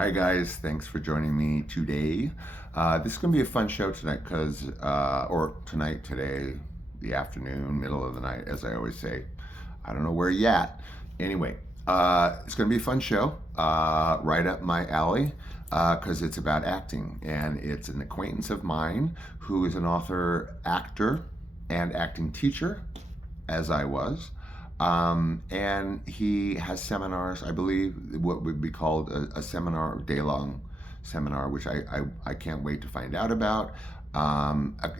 Hi guys, thanks for joining me today. This is going to be a fun show tonight or tonight, today, the afternoon, middle of the night, as I always say. I don't know where you at. Anyway, it's going to be a fun show, right up my alley, because it's about acting. And it's an acquaintance of mine who is an author, actor, and acting teacher, as I was. And he has seminars, I believe, what would be called a seminar, day-long seminar, which I can't wait to find out about.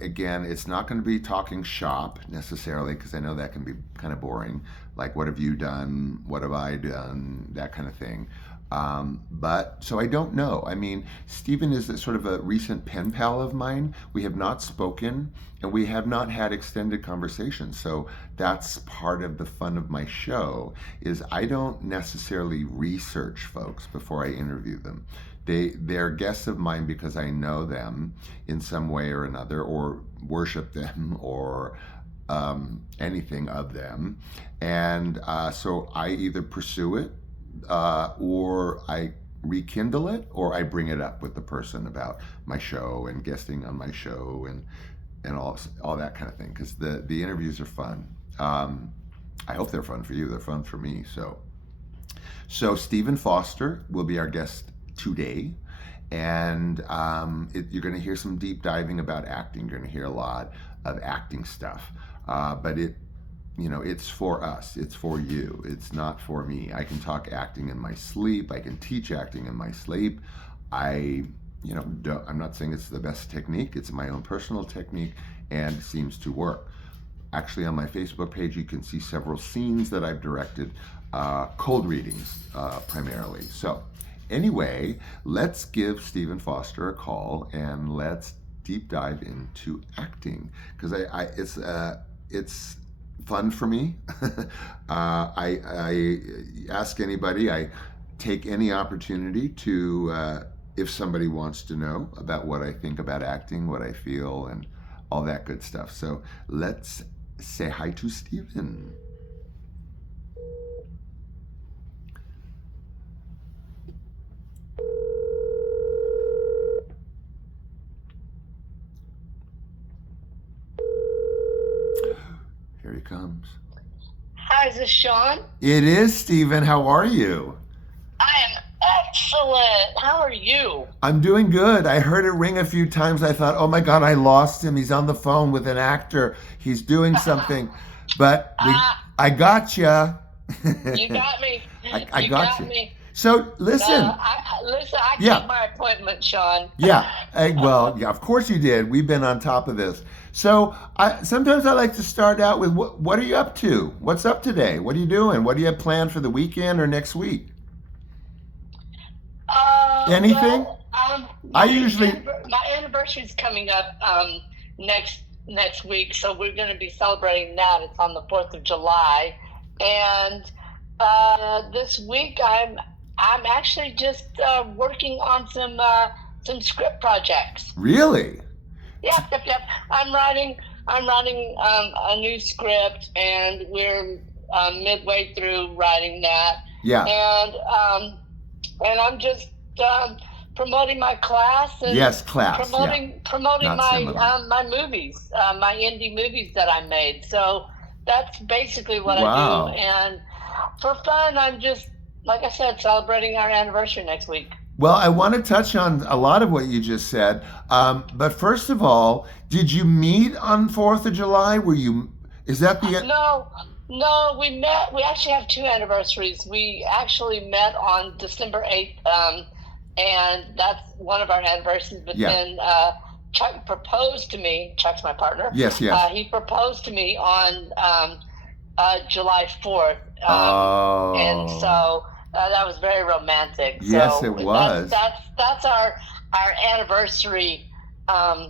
Again, it's not going to be talking shop necessarily, because I know that can be kind of boring. Like, what have you done? What have I done? That kind of thing. But so I don't know. I mean, Stephen is sort of a recent pen pal of mine. We have not spoken and we have not had extended conversations. So that's part of the fun of my show is I don't necessarily research folks before I interview them. They're guests of mine because I know them in some way or another, or worship them, or anything of them. And so I either pursue it, or I rekindle it, or I bring it up with the person about my show and guesting on my show and all that kind of thing. Because the interviews are fun. I hope they're fun for you. They're fun for me. So Stephen Foster will be our guest today, and you're going to hear some deep diving about acting. You're going to hear a lot of acting stuff, but it's for us. It's for you. It's not for me. I can talk acting in my sleep. I can teach acting in my sleep. I'm not saying it's the best technique. It's my own personal technique and seems to work. Actually, on my Facebook page, you can see several scenes that I've directed, cold readings primarily. So anyway, let's give Stephen Foster a call and let's deep dive into acting, because it's fun for me. I ask anybody, I take any opportunity to, if somebody wants to know about what I think about acting, what I feel, and all that good stuff. So let's say hi to Stephen. Here he comes. Hi, is this Sean? It is, Stephen. How are you? I am excellent. How are you? I'm doing good. I heard it ring a few times. I thought, oh my God, I lost him. He's on the phone with an actor. He's doing something. But I got you. You got me. I You got got you. me. So listen. I Yeah. keep my appointment, Sean. Yeah. Well, yeah, of course you did. We've been on top of this. So sometimes I like to start out with what are you up to? What's up today? What are you doing? What do you have planned for the weekend or next week? Anything? Well, I usually my anniversary is coming up next week, so we're going to be celebrating that. It's on the 4th of July, and this week I'm actually just working on some script projects. really. Yep. I'm writing a new script, and we're midway through writing that. Yeah. And I'm just promoting my class and Yes, class. promoting Not my seminar. my movies, my indie movies that I made. So that's basically what Wow. I do. And for fun, I'm just, like I said, celebrating our anniversary next week. Well, I want to touch on a lot of what you just said. But first of all, did you meet on 4th of July? Is that the, No, we met. We actually have two anniversaries. We actually met on December 8th, and that's one of our anniversaries. But Yeah. then Chuck proposed to me. Chuck's my partner. Yes. He proposed to me on July 4th. Oh. And so that was very romantic. Yes, So it was. That's our anniversary uh,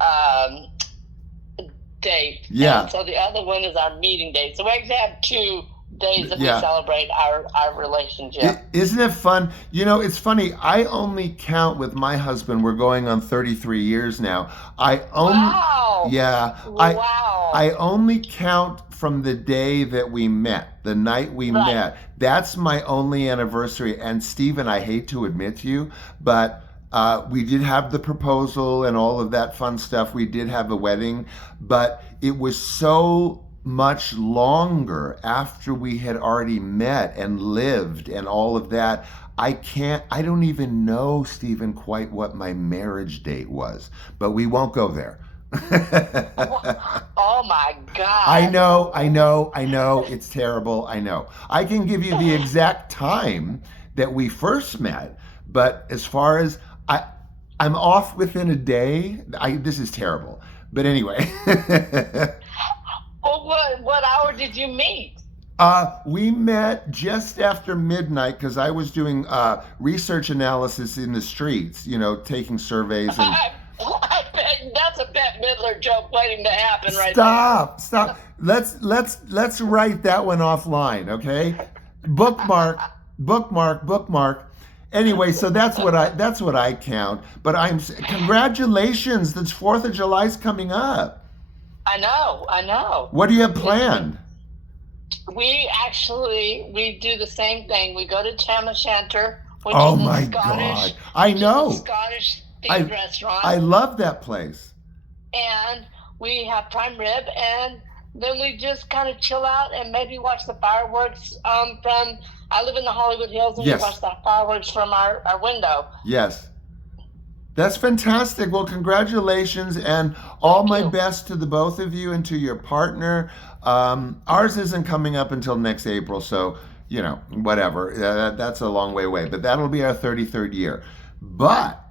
um, date. Yeah. And so the other one is our meeting date. So we actually have two days that we Yeah. celebrate our relationship. Isn't it fun? It's funny. I only count with my husband. We're going on 33 years now. I only, Wow. yeah, Wow. I only count from the day that we met, the night we Right. met. That's my only anniversary. And Stephen, I hate to admit to you, but we did have the proposal and all of that fun stuff. We did have a wedding, but it was so much longer after we had already met and lived and all of that. I don't even know, Stephen, quite what my marriage date was, but we won't go there. Oh my God. I know. It's terrible. I know. I can give you the exact time that we first met, but as far as I'm off within a day. This is terrible. But anyway. Well, what hour did you meet? We met just after midnight because I was doing research analysis in the streets, taking surveys and I bet that's a Bette Midler joke waiting to happen right Stop. Let's write that one offline, okay? Bookmark. Anyway, so that's what I count. But congratulations, this 4th of July's coming up. I know. What do you have planned? We do the same thing. We go to Tam O'Shanter, which Oh is my a Scottish, God. I know. Scottish themed restaurant. I love that place. And we have prime rib, and then we just kind of chill out and maybe watch the fireworks from. I live in the Hollywood Hills, and Yes. we watch the fireworks from our window. Yes. That's fantastic. Well, congratulations and all Thank my you. best to the both of you and to your partner. Ours isn't coming up until next April, so, whatever. That's a long way away, but that'll be our 33rd year. But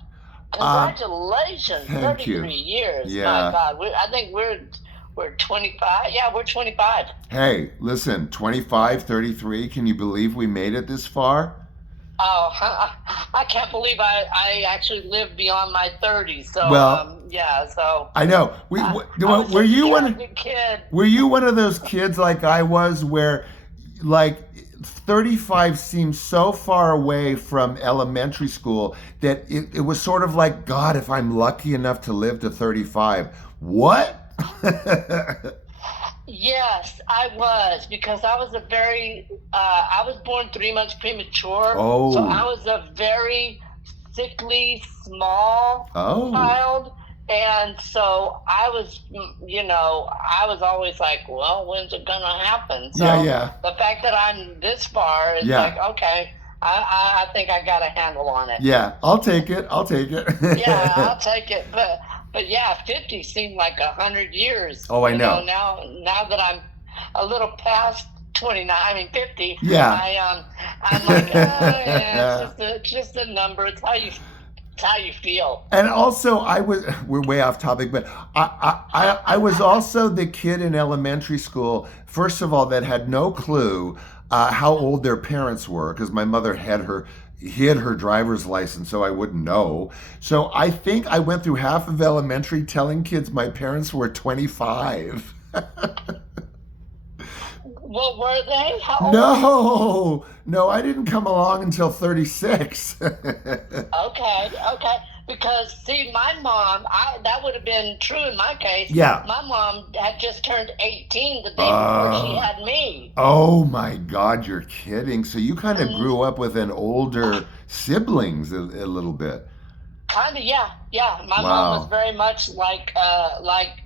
Congratulations, thank you. 33 years. Yeah. My God, I think we're 25. Yeah, we're 25. hey, listen, 25, 33, can you believe we made it this far? Oh, I can't believe I actually lived beyond my 30s. So Well, yeah. So I know. I was Were a you one? young kid. Were you one of those kids like I was where like 35 seemed so far away from elementary school that it was sort of like, God, if I'm lucky enough to live to 35, what? Yes, I was, because I was I was born 3 months premature. Oh. So I was a very sickly, small Oh. child. And so I was, I was always like, well, when's it going to happen? So Yeah. the fact that I'm this far is Yeah. like, okay, I think I got a handle on it. Yeah, I'll take it. Yeah, I'll take it. But yeah, 50 seemed like 100 years. Oh, I know. Now that I'm a little past 29, 50. Yeah. I'm like, yeah, it's just a number. It's how you feel. And also, we're way off topic, but I was also the kid in elementary school, first of all, that had no clue how old their parents were, because my mother hid her driver's license so I wouldn't know. So I think I went through half of elementary telling kids my parents were 25. Well, were they? How old? No, I didn't come along until 36. Okay. Because, see, my mom, that would have been true in my case. Yeah. My mom had just turned 18 the day before she had me. Oh my God, you're kidding. So you kind of grew up with an older siblings a little bit. Kind of, yeah. My Wow. mom was very much like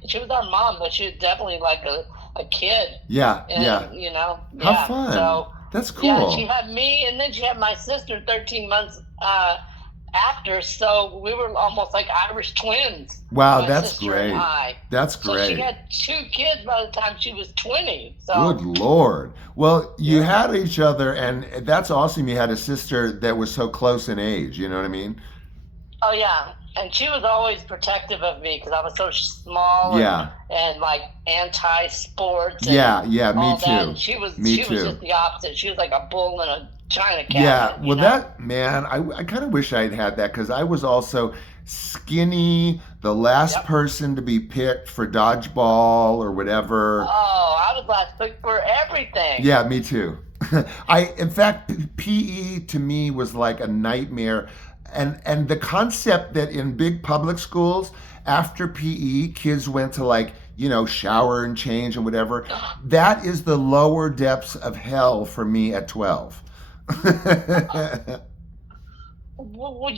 she was our mom, but she was definitely like a kid. Yeah. And, How fun. So, That's cool. yeah, she had me, and then she had my sister 13 months after, so we were almost like Irish twins. Wow, my that's sister great. and I. That's So great. she had 2 kids by the time she was 20. So Good Lord. Well, you had each other, and that's awesome. You had a sister that was so close in age. You know what I mean? Oh yeah, and she was always protective of me because I was so small. Yeah. And like anti-sports. And Yeah, me all too. that. And she was Me she too. was just the opposite. She was like a bull in a china cabinet. Yeah, well, you know? that, man, I kind of wish I'd had that because I was also skinny, the last Yep. person to be picked for dodgeball or whatever. Oh, I was class, but for everything. Yeah, me too. In fact, PE to me was like a nightmare, and the concept that in big public schools after PE kids went to like shower and change and whatever, that is the lower depths of hell for me at 12. Well,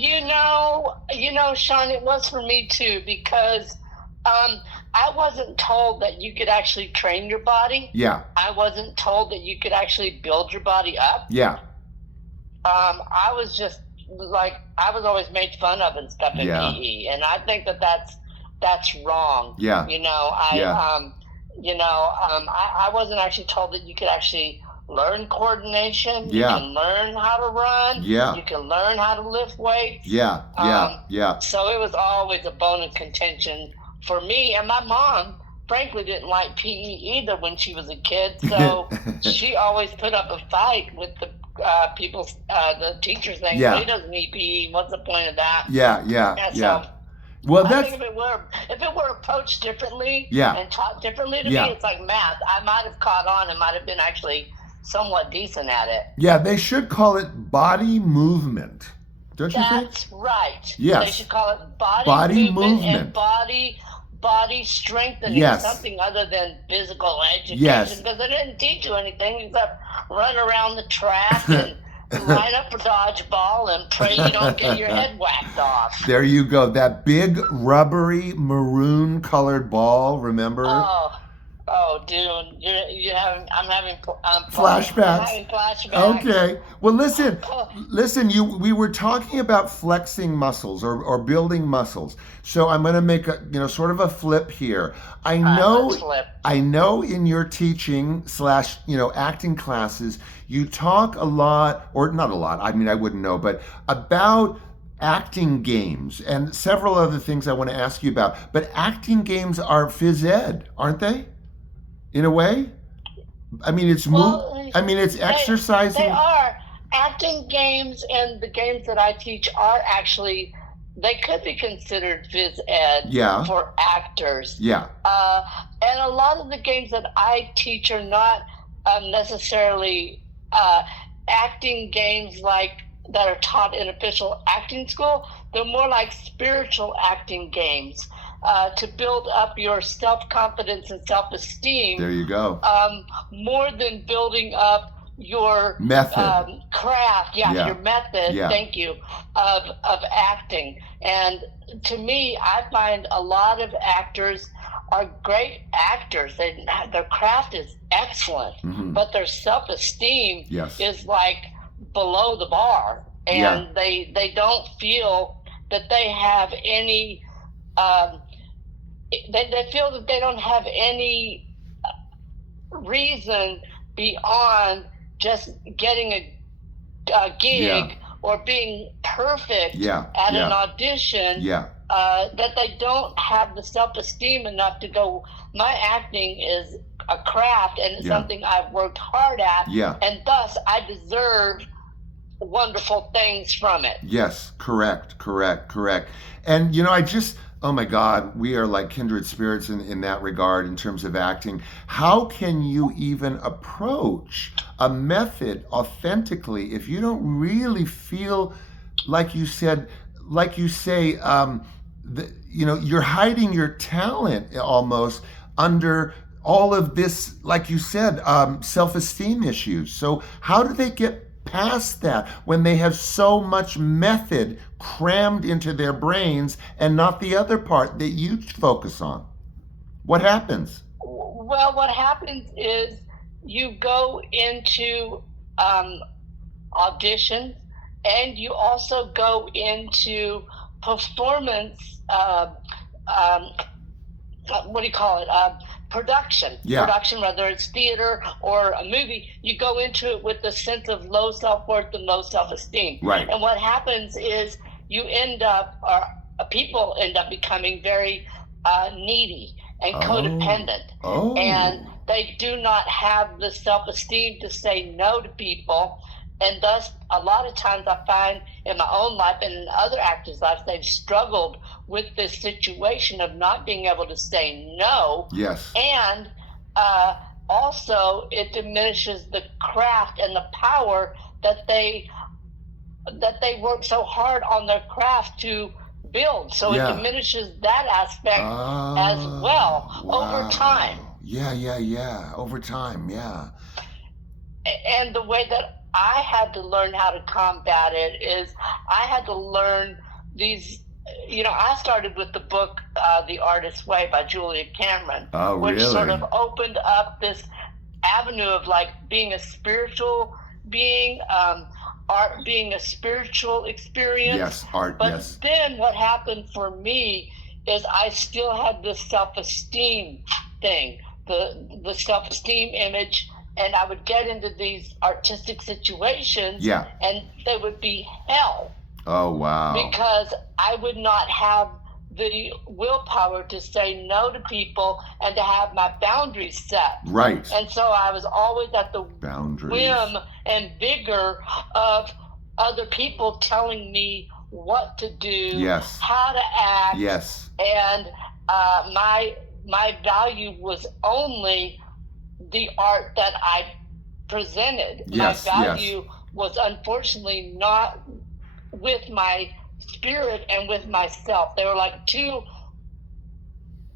Sean, it was for me too, because I wasn't told that you could actually train your body. Yeah, I wasn't told that you could actually build your body up. yeah, I was just like, I was always made fun of and stuff in Yeah. PE, and I think that that's wrong. Yeah. I wasn't actually told that you could actually learn coordination. Yeah. You can learn how to run. Yeah. You can learn how to lift weights. yeah, yeah. So it was always a bone of contention for me, and my mom frankly didn't like PE either when she was a kid, so she always put up a fight with the the teachers saying, Yeah. well, he doesn't need PE, what's the point of that? Yeah. And Yeah. so Well, I that's think if it were approached differently Yeah. and taught differently to Yeah. me, it's like math. I might have caught on and might have been actually somewhat decent at it. yeah. They should call it body movement, don't you think? That's right. Yes. They should call it body, Body movement movement. and body strengthening. Yes. Something other than physical education. Yes. Because they didn't teach you anything except run around the track and line up for dodgeball and pray you don't get your head whacked off. There you go. That big rubbery maroon colored ball. Remember? Oh, dude, I'm having Flashbacks. I'm having flashbacks. Okay. Well, listen. We were talking about flexing muscles or building muscles. So I'm going to make a sort of a flip here. I know in your teaching / acting classes, you talk a lot, or not a lot. I mean, I wouldn't know, but about acting games and several other things I want to ask you about. But acting games are phys ed, aren't they? In a way, I mean, it's it's exercising. They are. Acting games and the games that I teach are actually, they could be considered phys ed Yeah. for actors. Yeah, And a lot of the games that I teach are not necessarily acting games like that are taught in official acting school. They're more like spiritual acting games. To build up your self-confidence and self-esteem, there you go. more than building up your Method. craft, Yeah. your method, Yeah. thank you, of acting. And to me, I find a lot of actors are great actors. Their craft is excellent, Mhm. but their self-esteem Yes. is like below the bar, and Yeah. they don't feel that they have any they feel that they don't have any reason beyond just getting a gig Yeah. or being perfect Yeah. at Yeah. an audition, Yeah. that they don't have the self-esteem enough to go, my acting is a craft and it's Yeah. something I've worked hard at, Yeah. and thus I deserve wonderful things from it. Yes, correct. And oh my God, we are like kindred spirits in that regard in terms of acting. How can you even approach a method authentically if you don't really feel, like you say, you're hiding your talent almost under all of this, like you said, self-esteem issues. So how do they get past that when they have so much method crammed into their brains and not the other part that you focus on? What happens? Well, what happens is you go into auditions, and you also go into performance, what do you call it? Production. Yeah. Production, whether it's theater or a movie, you go into it with a sense of low self-worth and low self-esteem. Right. And what happens is people end up becoming very needy and codependent. Oh. And they do not have the self-esteem to say no to people. And thus, a lot of times I find in my own life and in other actors' lives, they've struggled with this situation of not being able to say no. Yes. And also it diminishes the craft and the power that they work so hard on their craft to build. So Yeah. it diminishes that aspect as well over time. Yeah. Over time, yeah. And the way that I had to learn how to combat it is I had to learn these. I started with the book The Artist's Way by Julia Cameron, Oh, which really? sort of opened up this avenue of like being a spiritual being, art being a spiritual experience. Yes, art, But yes. then what happened for me is I still had this self-esteem thing, the self-esteem image, and I would get into these artistic situations, Yeah. and they would be hell. Oh, wow. Because I would not have the willpower to say no to people and to have my boundaries set. Right. And so I was always at the Boundaries. whim and vigor of other people telling me what to do, Yes. how to act. Yes. And my value was only the art that I presented. Yes, My value was unfortunately not with my spirit and with myself. They were like two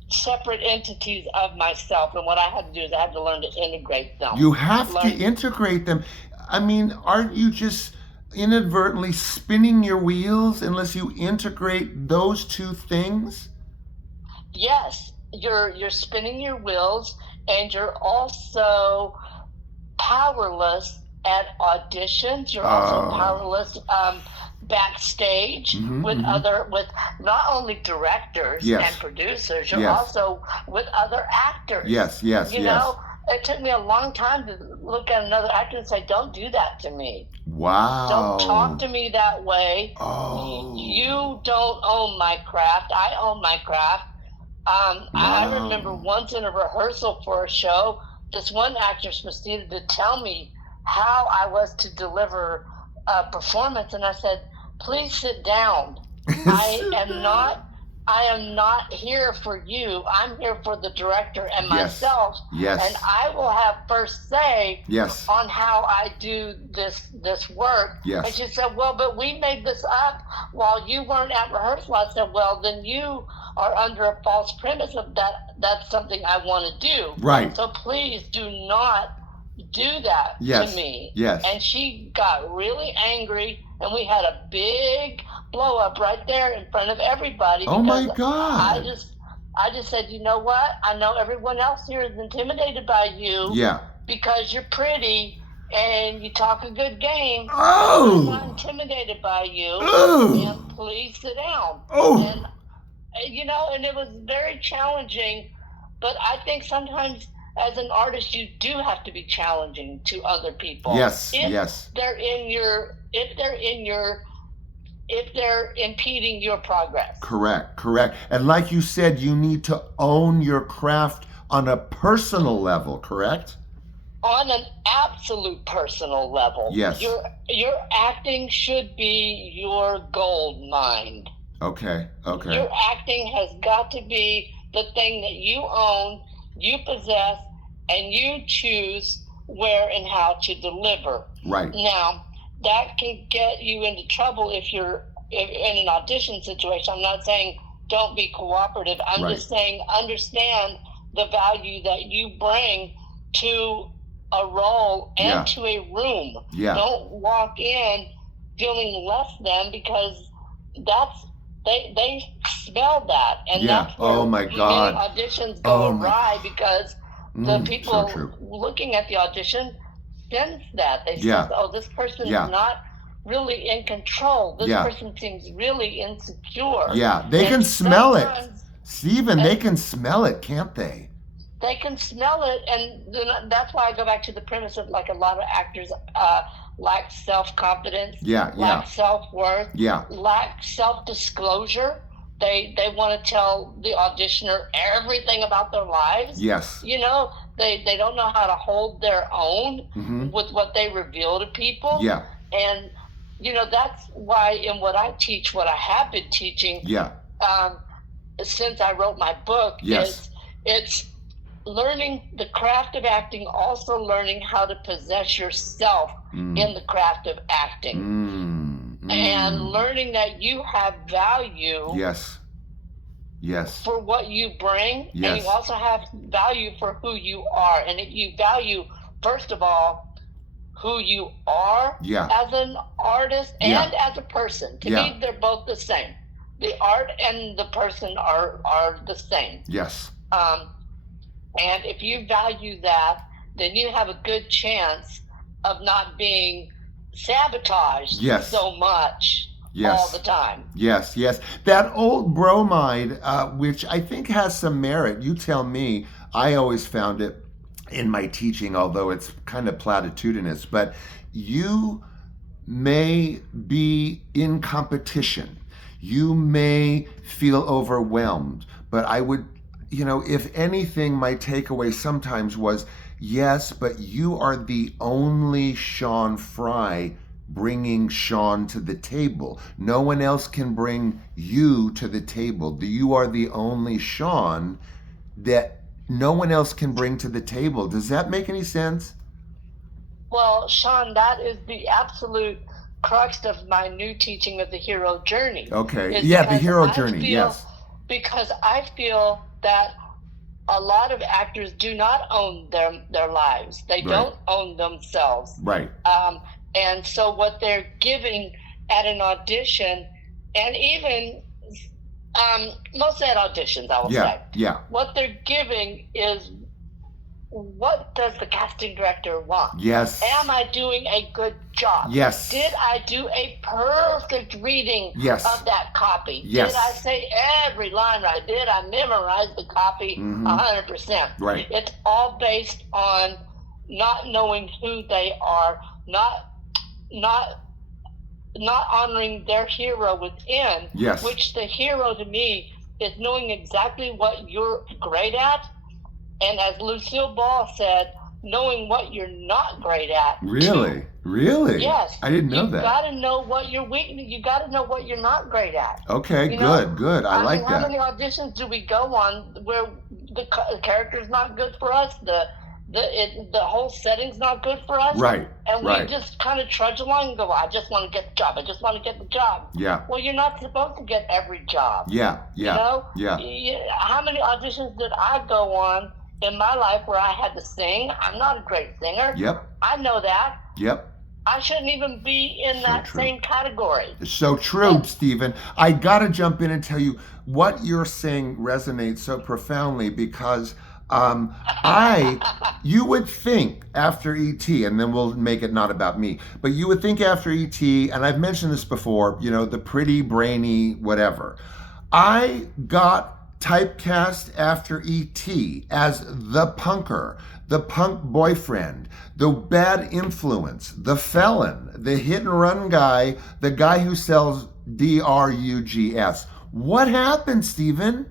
separate entities of myself, and what I had to do is I had to learn to integrate them. You have to integrate them. I mean, aren't you just inadvertently spinning your wheels unless you integrate those two things? Yes, you're spinning your wheels, and you're also powerless at auditions. You're also powerless backstage with not only directors and producers. You're also with other actors. Yes. You know, it took me a long time to look at another actor and say, "Don't do that to me. Wow. Don't talk to me that way. Oh. You don't own my craft. I own my craft." I remember once in a rehearsal for a show, this one actress proceeded to tell me how I was to deliver a performance, and I said, "Please sit down. I am not here for you. I'm here for the director and myself. Yes. And I will have first say Yes. on how I do this work." Yes. And she said, "Well, but we made this up while you weren't at rehearsal." I said, "Well, then you are under a false premise of that's something I want to do. Right. So please do not do that to me." Yes. And she got really angry, and we had a big blow up right there in front of everybody. Oh my because God. I just said, "You know what? I know everyone else here is intimidated by you because you're pretty and you talk a good game. I'm not intimidated by you. And please sit down." And and it was very challenging, but I think sometimes as an artist you do have to be challenging to other people. Yes. If they're impeding your progress. Correct. And like you said, you need to own your craft on a personal level, correct? On an absolute personal level. Yes. Your acting should be your gold mine. Okay. Your acting has got to be the thing that you own, you possess, and you choose where and how to deliver. Right. Now, that can get you into trouble if you're in an audition situation. I'm not saying don't be cooperative. I'm just saying understand the value that you bring to a role and to a room. Don't walk in feeling less than, because they smell that, and that's where my God. auditions go awry because the people looking at the audition sense that. They sense, "Oh, this person is not really in control. This person seems really insecure." Yeah, they can smell it. Stephen, they can smell it, can't they? They can smell it, and that's why I go back to the premise of like a lot of actors lack self-confidence, lack self-worth, lack self-disclosure. They want to tell the auditioner everything about their lives. Yes. They don't know how to hold their own with what they reveal to people. Yeah. And that's why in what I teach, what I have been teaching, since I wrote my book, it's learning the craft of acting, also learning how to possess yourself in the craft of acting, and learning that you have value. Yes. Yes. For what you bring, Yes. and you also have value for who you are. And if you value, first of all, who you are as an artist and as a person, to me, they're both the same. The art and the person are the same. Yes. And if you value that, then you have a good chance of not being sabotaged so much all the time. Yes, yes. That old bromide, which I think has some merit, you tell me, I always found it in my teaching, although it's kind of platitudinous, but you may be in competition. You may feel overwhelmed, but I would, if anything, my takeaway sometimes was, yes, but you are the only Sean Fry bringing Sean to the table. No one else can bring you to the table. You are the only Sean that no one else can bring to the table. Does that make any sense? Well, Sean, that is the absolute crux of my new teaching of the hero journey. Okay. Yeah, the hero journey. Yes. Because I feel that a lot of actors do not own their lives. They don't own themselves. Right. And so what they're giving at an audition, and even mostly at auditions, I will say. Yeah. What they're giving is, what does the casting director want? Yes. Am I doing a good job? Yes. Did I do a perfect reading of that copy? Yes. Did I say every line right? Did I memorize the copy 100%? Right. It's all based on not knowing who they are, not honoring their hero within. Yes. Which the hero to me is knowing exactly what you're great at. And as Lucille Ball said, knowing what you're not great at. Really? Too. Really? Yes. I didn't know that. You got to know what you're weak. You got to know what you're not great at. Okay, good. I like mean, that. How many auditions do we go on where the character's not good for us? The whole setting's not good for us. Right. And we just kind of trudge along and go, I just want to get the job. I just want to get the job. Yeah. Well, you're not supposed to get every job. Yeah. You know? Yeah. How many auditions did I go on in my life where I had to sing? I'm not a great singer. Yep. I know that. Yep. I shouldn't even be in that same category. It's so true, Stephen. I got to jump in and tell you what you're saying resonates so profoundly, because you would think after E.T., and then we'll make it not about me, but you would think after E.T., and I've mentioned this before, the pretty, brainy, whatever. I got typecast after E.T. as the punker, the punk boyfriend, the bad influence, the felon, the hit and run guy, the guy who sells drugs. What happened, Stephen?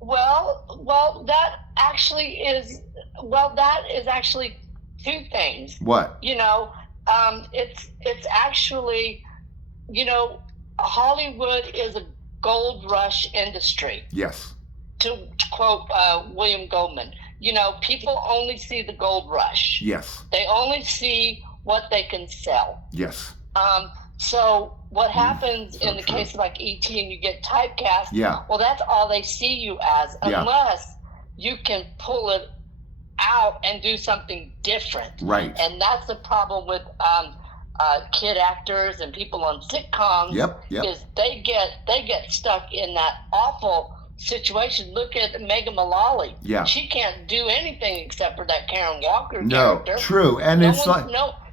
Well, that is actually two things. What? It's actually, Hollywood is a gold rush industry. Yes. To quote William Goldman, people only see the gold rush. Yes. They only see what they can sell. Yes. So what happens in the case of like E.T. and you get typecast, well, that's all they see you as, unless you can pull it out and do something different. Right. And that's the problem with kid actors and people on sitcoms. Yep. Is they get stuck in that awful situation. Look at Megan Mullally. Yeah. She can't do anything except for that Karen Walker No, character. true. And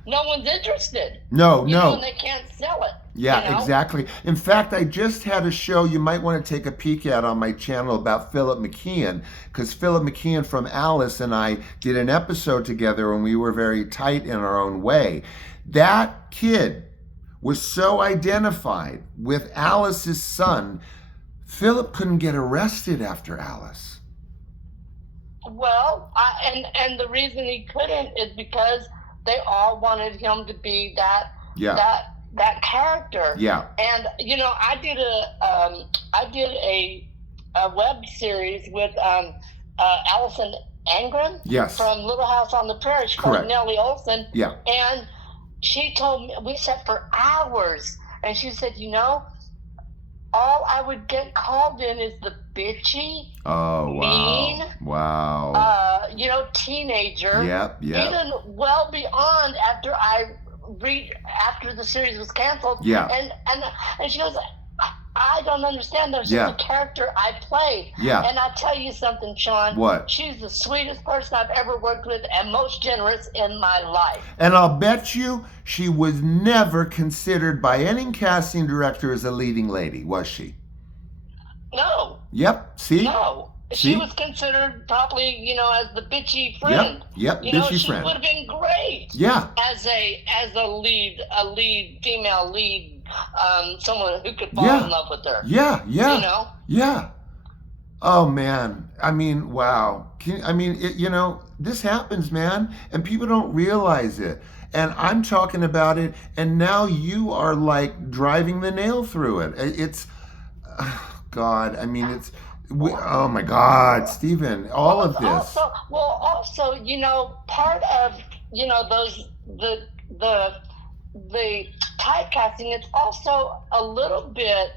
no one's interested. No. And they can't sell it. Yeah, exactly. In fact, I just had a show you might want to take a peek at on my channel about Philip McKeon, because Philip McKeon from Alice and I did an episode together and we were very tight in our own way. That kid was so identified with Alice's son, Philip couldn't get arrested after Alice. Well, and the reason he couldn't is because they all wanted him to be that character. Yeah. And I did a web series with Allison Angren Yes. from Little House on the Prairie. She called Correct. Nellie Olson. Yeah. And she told me, we sat for hours, and she said, all I would get called in is the bitchy, Oh, mean, wow. teenager. Yep. Even well beyond after the series was canceled. Yeah. And she goes, I don't understand. There's just a character I played. Yeah. And I'll tell you something, Sean. What? She's the sweetest person I've ever worked with and most generous in my life. And I'll bet you she was never considered by any casting director as a leading lady, was she? No. Yep. See? No. See? She was considered probably, as the bitchy friend. Yep. Bitchy friend. She would have been great. Yeah. As a lead female lead, someone who could fall in love with her. Yeah. Yeah. Yeah. Oh man. I mean, wow. This happens, man, and people don't realize it. And I'm talking about it, and now you are like driving the nail through it. It's, God. I mean, oh my God, Stephen, all of this. Also, part of the typecasting, it's also a little bit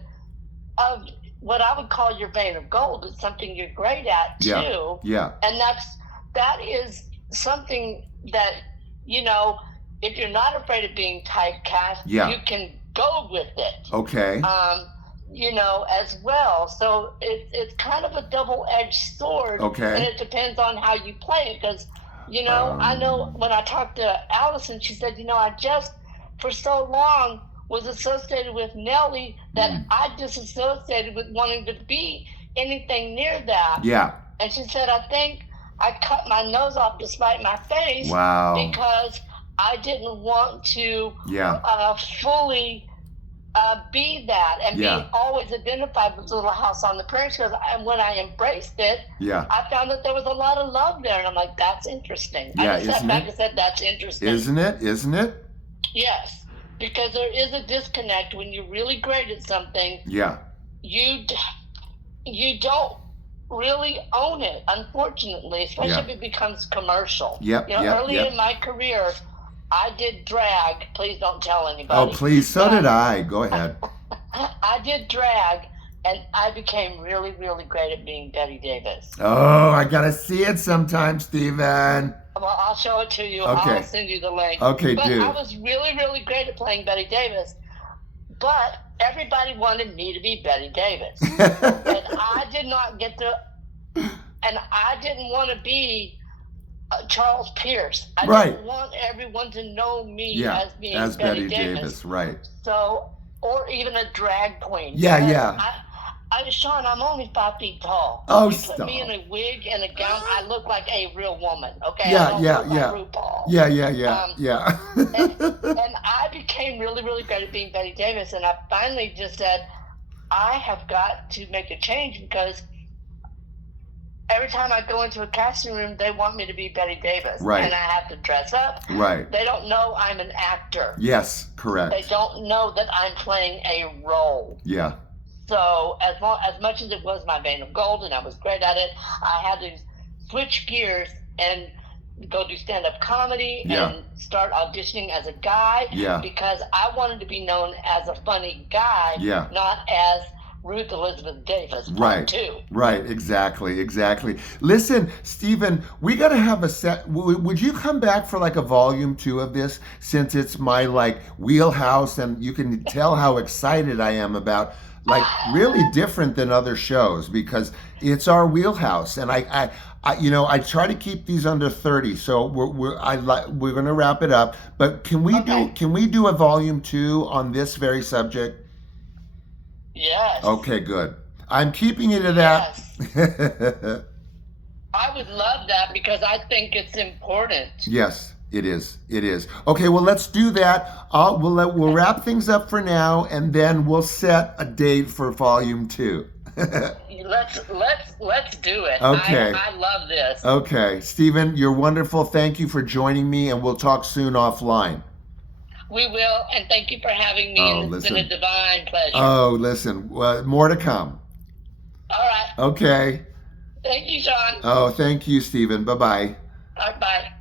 of what I would call your vein of gold. It's something you're great at too. Yeah. And that is something that, if you're not afraid of being typecast, you can go with it. Okay. As well. So it's kind of a double-edged sword. Okay. And it depends on how you play it. Because, I know when I talked to Allison, she said, I just, for so long, was associated with Nellie that I disassociated with wanting to be anything near that. Yeah. And she said, I think I cut my nose off to spite my face. Wow. Because I didn't want to fully be that and be always identified with Little House on the Prairie. Because when I embraced it, I found that there was a lot of love there. And I'm like, that's interesting. Yeah, I just sat back and said, that's interesting. Isn't it? Yes. Because there is a disconnect when you're really great at something. Yeah. You don't really own it, unfortunately, especially if it becomes commercial. Early in my career, I did drag. Please don't tell anybody. Oh, please. So did I. Go ahead. I did drag, and I became really, really great at being Betty Davis. Oh, I got to see it sometime, Stephen. Well, I'll show it to you. Okay. I'll send you the link. Okay, but do. I was really, really great at playing Betty Davis, but everybody wanted me to be Betty Davis. And I did not get to, and I didn't want to be Charles Pierce. I didn't want everyone to know me as being Betty Davis. Right. So, or even a drag queen. Sean, I'm only 5 feet tall. Oh, you stop. put me in a wig and a gown, I look like a real woman. Okay. Yeah. I don't look like RuPaul. Yeah. And I became really, really great at being Betty Davis, and I finally just said, I have got to make a change because every time I go into a casting room, they want me to be Betty Davis. Right. And I have to dress up. Right. They don't know I'm an actor. Yes, correct. They don't know that I'm playing a role. Yeah. So as much as it was my vein of gold and I was great at it, I had to switch gears and go do stand-up comedy and start auditioning as a guy because I wanted to be known as a funny guy, not as Ruth Elizabeth Davis, part 2. Right, exactly. Listen, Stephen, we got to have a set. Would you come back for like a volume 2 of this, since it's my like wheelhouse and you can tell how excited I am about, like, really different than other shows because it's our wheelhouse. And I try to keep these under 30, so we're going to wrap it up. But can we do a volume 2 on this very subject? Yes. Okay, good. I'm keeping it to that. Yes. I would love that because I think it's important. Yes, it is. Okay, well, let's do that. We'll wrap things up for now, and then we'll set a date for volume 2. Let's do it. Okay. I love this. Okay, Stephen, you're wonderful. Thank you for joining me, and we'll talk soon offline. We will, and thank you for having me. Oh, it's been a divine pleasure. Oh, listen, more to come. All right. Okay. Thank you, John. Oh, thank you, Stephen. Bye-bye. Bye.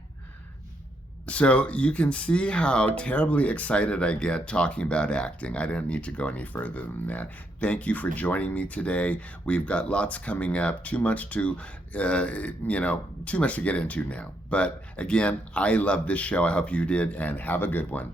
So you can see how terribly excited I get talking about acting. I don't need to go any further than that. Thank you for joining me today. We've got lots coming up. Too much to, too much to get into now. But again, I love this show. I hope you did, and have a good one.